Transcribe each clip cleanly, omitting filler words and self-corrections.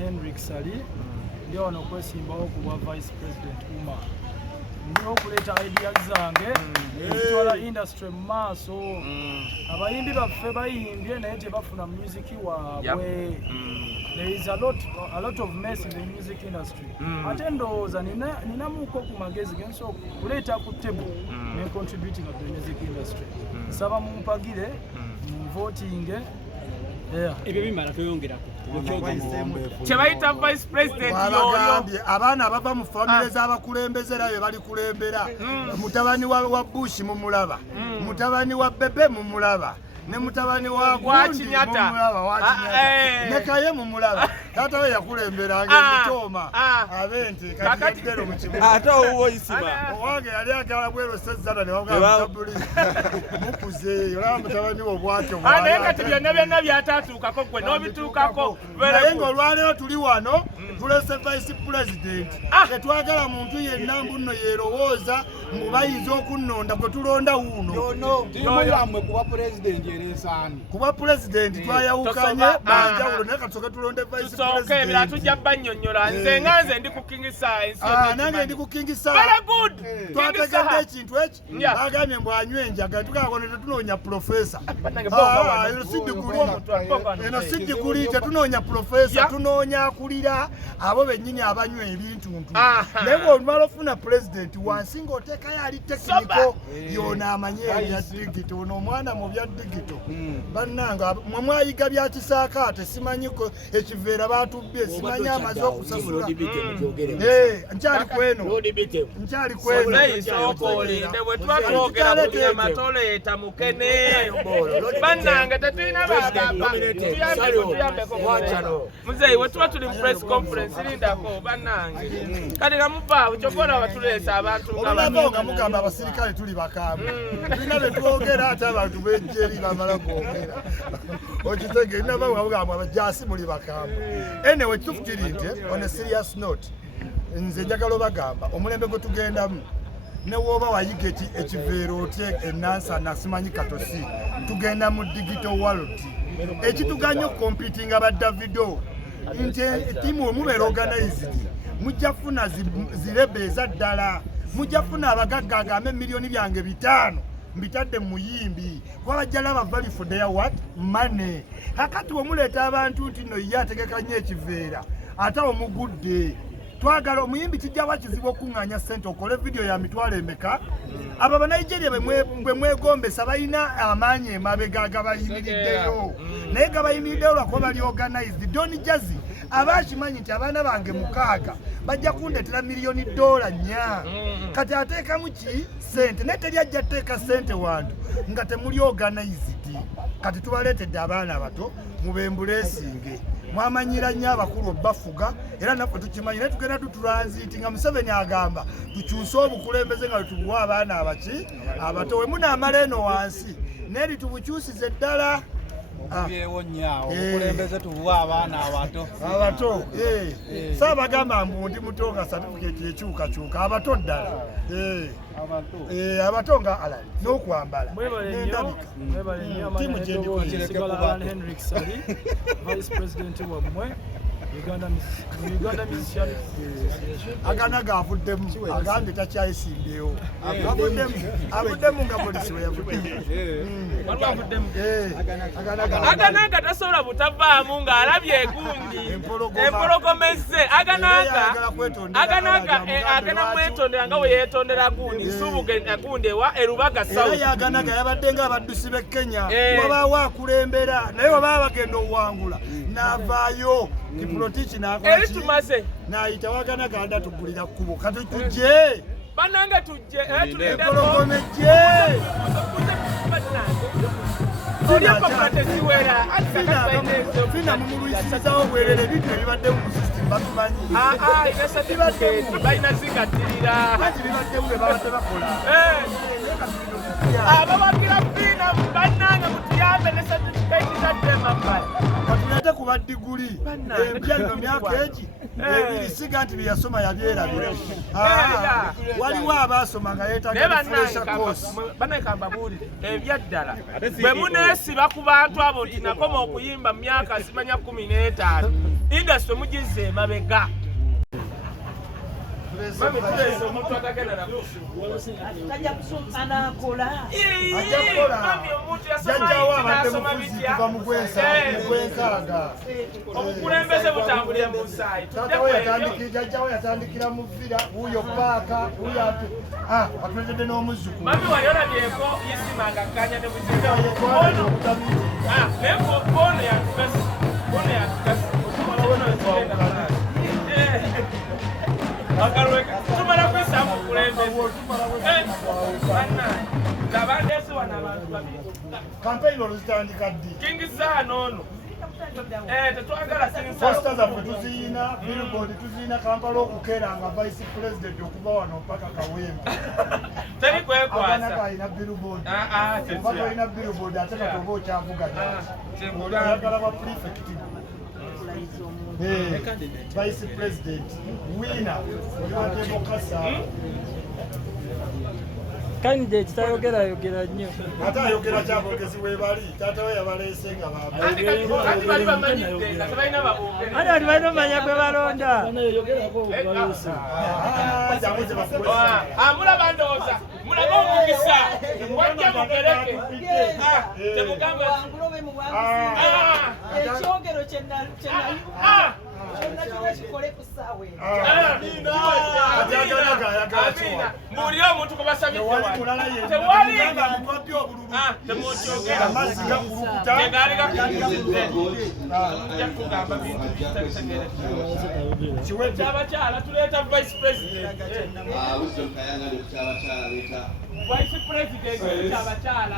Henry Sali ndio wanokwesimbawo ku Vice President Uma ndio kuleta ideas zange ezitwala industry maaso abayimbi baffe bayimbye naye tebafuna music waabwe. There is a lot of mess in the music industry. Ate ndowooza ninamuko ku magezi genso kuleta ku table ne contributing of the music industry. Saba mumpagire voting ebyo bimala toyongerako kyebayita vice president yoyo abaana bava mu famire z'abakulembezera be bali kulembera. Mutabani wa Bush mumulaba, mutabani wa Bebe mumulaba, ne mutabani wa Gundi mumulaba, nekaye mumulaba. Tata we yakulemberanga emitooma abente kati yadero mu kibuga ate owo isima owange yali agala bwero sezana ne wabwa mutabuli mukuze yola mutabani wo bwatyo naye kati byonna byatatuukako gwe n'obituukako naye ng'olwaleero tuli wano tulese vice president tetwagala muntu yenna mbuno yeerowooza mubayinza okunnonda gwe tulonda wuuno yoyoamwe kuba president ereesaani kuba president twayawukanye banjawulo naye katusooke tulonde vice tusooke ebira tujja bannyonnyola nze nga nze ndi ku king science nange ndi ku king science very good twategedde ekintu eki bagambye mbu anywa enjaga tukakone tetunoonya profesa eno si diguli tetunoonya profesa tunoonya akulira abo bennyini abanywa ebintuntu naye ng'olumala ofuna president wansi ng'oteekayo ali tekiniko yona amanye ebya digito ono omwana mu bya digito bannanga mwe mwayiga bya kisaakaate simanyiko ekiveera baatubbye simanyi amaze okusasula nkyali kweno nkyali kweno okolinde bwe tuba twogera ku nyamatoleeta mukene bannanga tetulina bagamba tuyambeko muzeeyi we tuba tuli mu press conference lindako bannange kati nga muvaawo kyokola batuleesa abantu nga mugamba abasirikale tuli bakambwe tulina betwogera ate abantu bejjeri bamala kwogera okitege nabawabugamba abajaasi muli bakambwe anyway kituufu kiri nti on a serious note nze njagala obagamba omulembe gwe tugendamu ne woba wayiga ekiveera otye enansana simanyi katosi tugenda mu digital world ekituganya okompitinga ba Davido nti tiimu omubeera organized mujja funa zirebe ezaddala mujja funa abagagga agambe miliyoni byange 5 mbitadde muyimbi kuba bajjala bavali for their what money kakati omuleeta abantu nti no ye ategeka nnyo ekiveera ate omugudde twagala omuyimbi kijjawa kizibu okuŋŋaanya ssente okole vidiyo ya mitwalo emeka abo Abanigeria bwe mwegombesa balina amaanyi emabega agabayimiriddeyo naye gabayimiriddeyo lwakuba bali organized Don Jazzy aba akimanyi nti abaana bange 6 bajja kundetera miliyoni $4 kati ateekamu ki ssente naye teri ajja teeka ssente wantu nga temuli organized kati tubaleetedde abaana abato mubembuleesinge mwamanyira nnyo abakulu bafuga era naffe tukimanyi naye tugenda tutulanziiti nga Museveni agamba tukyuse obukulembeze nga tubuwa abaana abaki abato we munaamala eno wansi naye tubukyusize ddala byewo nnyo obukulembeze tubuwa abaana abato saabagamba mbu ndi muto nga certificate ekyukakyuka abato ddala abato nga Allan n'okwambala n'endabika tiimu gyendikusigala Allan Henry Sali Vice President wammwe Uganda Musician agana gavuddemu agambye takyayisimbyewo avuddemu nga polisi we yavuddemu aganaga tasobola butavaamu ng'alabye egundi empologomezze aganaga agenda mwetondera nga bwe yeetondera gundi nsubuga agundi ewa erubaga era yaganaga yabadde nga abaddusi b'e Kenya wabaawo akulembera naye wabaa bagenda owangula n'avaayo diplotiki n'akolaki n'ayita waganaga ada tugulira kkubo kati tujje bannange tujje empologomejje fina mumuluyisizawo bwerere ebintu ebibadde mu system batumanyi balina zigatirira anti bibaddemu bwe babadde bakola abawagira fina bannange mutuyambe ne certificate zadde emabbali ate kuba diguli empya nno myaka egi ebiri siga nti byeyasoma yabyerabira waliwo abaasoma nga yeetaga fresha course banekambabulire ebyaddala bwe muneesiba ku bantu abo nti nakoma okuyimba mu myaka simanya 15 industry mugize emabega mami tulese omuntu atagenda tajja kusomana akola mami omuntu jajjawo abadde yasoma mufuzi kuva mu gwenkaaga obukulembeze butambulire mu nsaayi jajjawo yatandikira mu vira wuuyo paaka wuuyo atuletedde n'omuzzukulu mami wayolabyeko yisima nga kkanya ne muzigaono naye ono yatukasi ono yatukasi tumala kwisa mukulembeze ngabandesi wana abantu babiri kampeyini oluzitandika ddi kingizaano ono tetwagala posta zaffe tuziyina billboard tuziyina Kampala okukeera nga vice president okuva wano mpaka Kawempe teri kwekwasa aganaka alina billboard oba tolina billboard ate kati oba okyavuganya oyagala ba prefect vice president winner democracy candidate tayogera nnyo ate ayogera kyabogezi webali taata we yabaleese nga bali bamanyidde nga tebalina babogere ate bali balina omanya gwe balonda mulaba ndowooza mulabe omukisa wajja mugereke temugamba ekyogero kikole ku ssaawa mbuulire omuntu kwe basabitewali temukyogera amazzi gakulukuta tegaali gakulukutte ojja kugamba bintu bitegeere kyabakyala tuleeta vice president vice president kyabakyala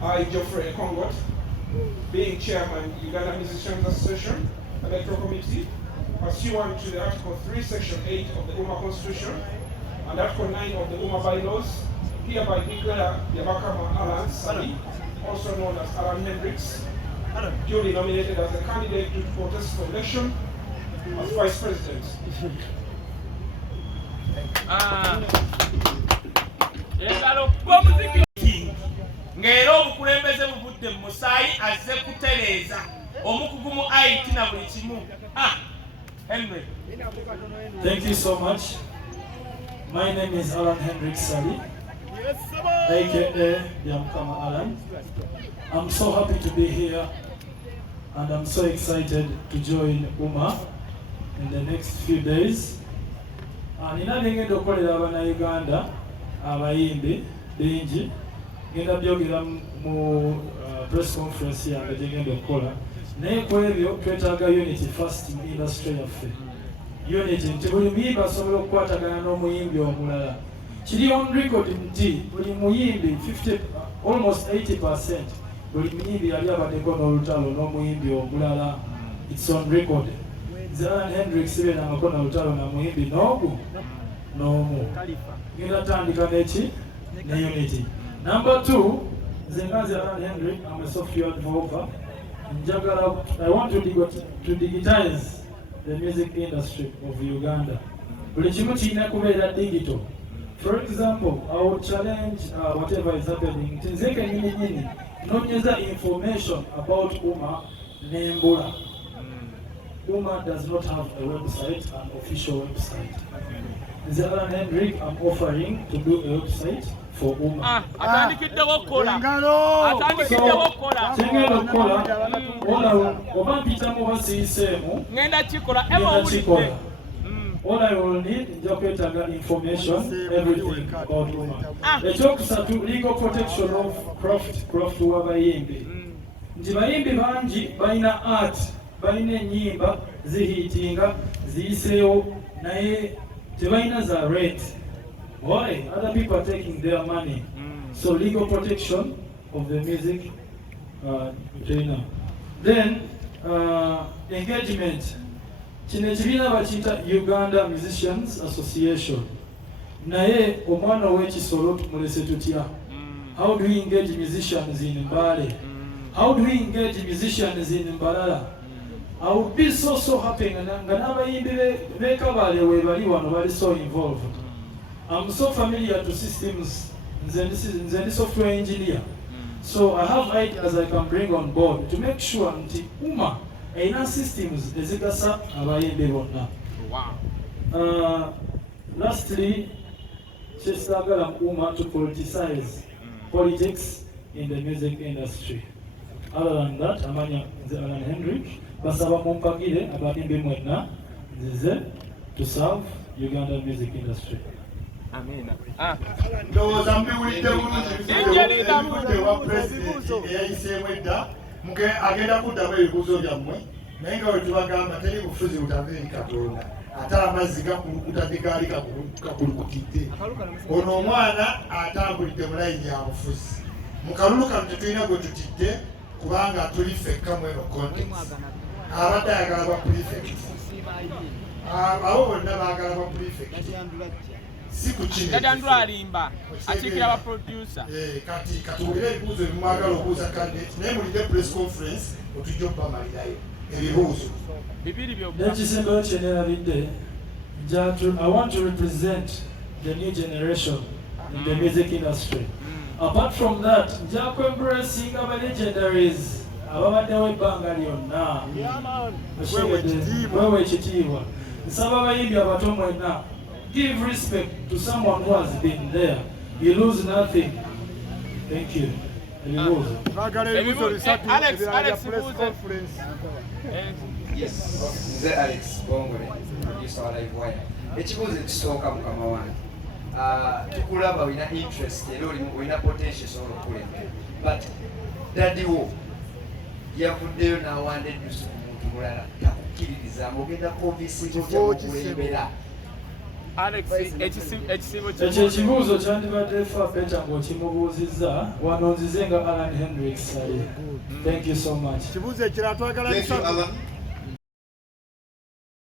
I, Geoffrey Kongot, being chairman Uganda Musicians Association Electoral Committee, pursuant to the Article 3, Section 8 of the UMA Constitution and Article 9 of the UMA Bylaws, hereby declare Yabakama Allan Sali, also known as Allan Hendricks, duly nominated as the candidate to contest the election as Vice President. ng'era obukulembeze buvudde mu musaayi azze kutereeza omukugu mu IT na buli kimu. Henry. Thank you so much. My name is Allan Hendricks Sali, aka Yamkama Allan. I'm so happy to be here and I'm so excited to join UMA in the next few days. Nina ngenda okukolera Abannayuganda abayimbi bingi. Ngenda byogera mu press conference yange gyegenda okukola naye ku ebyo twetaaga unity first mu industry yaffe. Unity nti buli muyimbi asobola okukwatagana n'omuyimbi omulala. Kiri on record nti buli muyimbi almost 80% buli muyimbi yali abaddeko n'olutalo n'omuyimbi omulala. It's on record. Allan Hendricks sibenangako na lutalo na muyimbi n'ogu n'omu. Ngenda tandika neki ne unity. Number 2, Zengazi Allan Hendrick, I'm a software developer. I want to digitize the music industry of Uganda. Buli kimu kirina kubeera digital. For example, I would challenge whatever is happening. Nze kennyini noonyeza information about UMA nembula. UMA does not have a website, an official website. Nze Allan Hendrick, I'm offering to do a website for UMA. Atandikiddewo okukola. Kyengenda okukola, oba mpitamu oba Siyiisemu, ngenda kikola ewawulidde. All I will need is just information, everything about UMA. Ekyokusatu, legal protection of craft w'abayimbi. Nti bayimbi bangi balina art, balina ennyimba zihiitinga, ziyiseewo naye tebalina za rate. Why? Other people are taking their money. So legal protection of the music trainer. Then engagement. Kino ekibiina bakiyita Uganda Musicians Association. naye omwana ow'ekisolo tumulese tutya? How do we engage musicians in Mbale? How do we engage musicians in Mbalala? I would be so happy nga n'abayimbi b'Ekabale we bali wano bali so involved. I'm so familiar to systems, nze ndi software engineer. So I have ideas I can bring on board to make sure nti UMA erina systems ezigasa abayimbi bonna. Lastly, kyesagala UMA to politicize politics in the music industry. Other than that, amanya nze Allan Hendrik basaba mumpagire abayimbi mwenna nzize to serve Uganda music industry. Amina. Ndowooza mbiwulidde bulungi ebivudde wa pulezidenti eyayiseemu edda agenda kuddamu ebibuuzo byammwe naye nga bwe tubagamba teri bufuzi butava eri Katonda ate amazzi gakulukuta tegaali gakulukutidde. Ono omwana atambulidde mu layini ya bufuzi. Mu kalulu kano tetulina gwe tutidde kubanga tuli ffekka mu eno context. Abadde ayagala ba prefect. Abo bonna baagala ba prefect. Jajandula alimba akikira aba producer kati katubire ebibuuzo ebimwagala okubuuza candidate naye mulidde press conference otujja okubamalirayo ebibuuzo bibiri n'ekisembeyo kyenerabidde I want to represent the new generation in the music industry. Apart from that, nja embracing aba legendaries ababaddewo ebbanga lyonna wewe ekitiibwa. Nsaba abayimbi abato mwenna, give respect to someone who has been there. You lose nothing. Thank you. Alex, yes, nze Alex Bongole, producer wa Live Wire. Ekibuuzo ekisooka mukama wange. Tukulaba olina interest era olina potential sobola okukulembera. But daddy wo yavuddeyo n'awanda eddusu ku muntu mulala takukkiririza ogenda kovisi okukulembera. Alex, ekisibo ekyo ekibuuzo kyandibadde fa Peter ng'okimubuuzizza wano nzize nga Allan Hendrik Sali. Thank you so much. Kibuuzo ekirala twagala